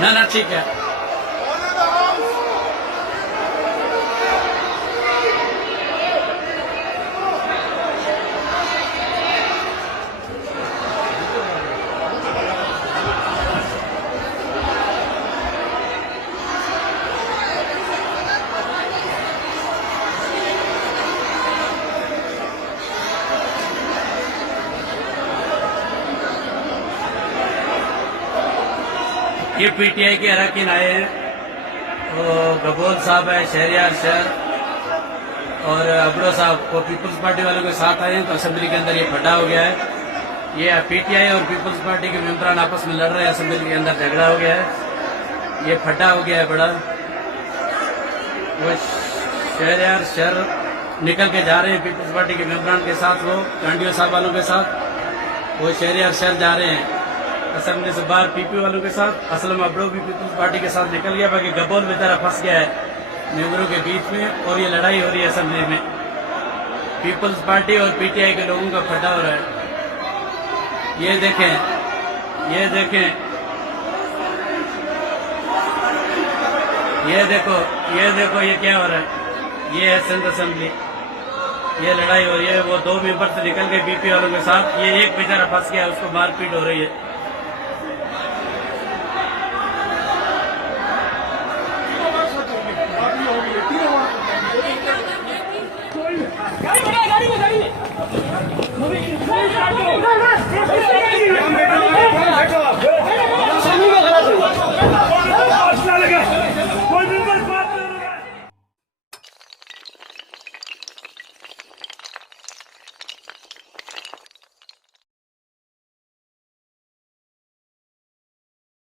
ना ना ठीक है। ये पीटीआई के अरकान आए हैं, तो गबोल साहब है, शहरियार शहर और अबड़ो साहब वो पीपल्स पार्टी वालों के साथ आए हैं। तो असेंबली के अंदर ये फटा हो गया है। ये पीटीआई और पीपल्स पार्टी के मेंबरान आपस में लड़ रहे हैं, असेंबली के अंदर झगड़ा हो गया है, ये फटा हो गया है बड़ा। वो शहरियार शहर निकल के जा रहे हैं पीपल्स पार्टी के मेंबरान के साथ, वो गांडियों साहब वालों के साथ, वो शहरियार शहर जा रहे हैं असेंबली से बाहर पीपी वालों के साथ। असल में अबड़ो भी पीपल्स पार्टी के साथ निकल गया, बाकी गबोल बेचारा फंस गया है मेंबरों के बीच में और ये लड़ाई हो रही है असेंबली में। पीपल्स पार्टी और पीटीआई के लोगों का फटा हो रहा है। ये देखें, ये देखें, ये देखो, ये देखो, ये क्या हो रहा है। ये है सिंध असेंबली, ये लड़ाई हो रही है। वो दो मेंबर से निकल गए पीपी वालों के साथ, ये एक बेचारा फंस गया, उसको मारपीट हो रही है।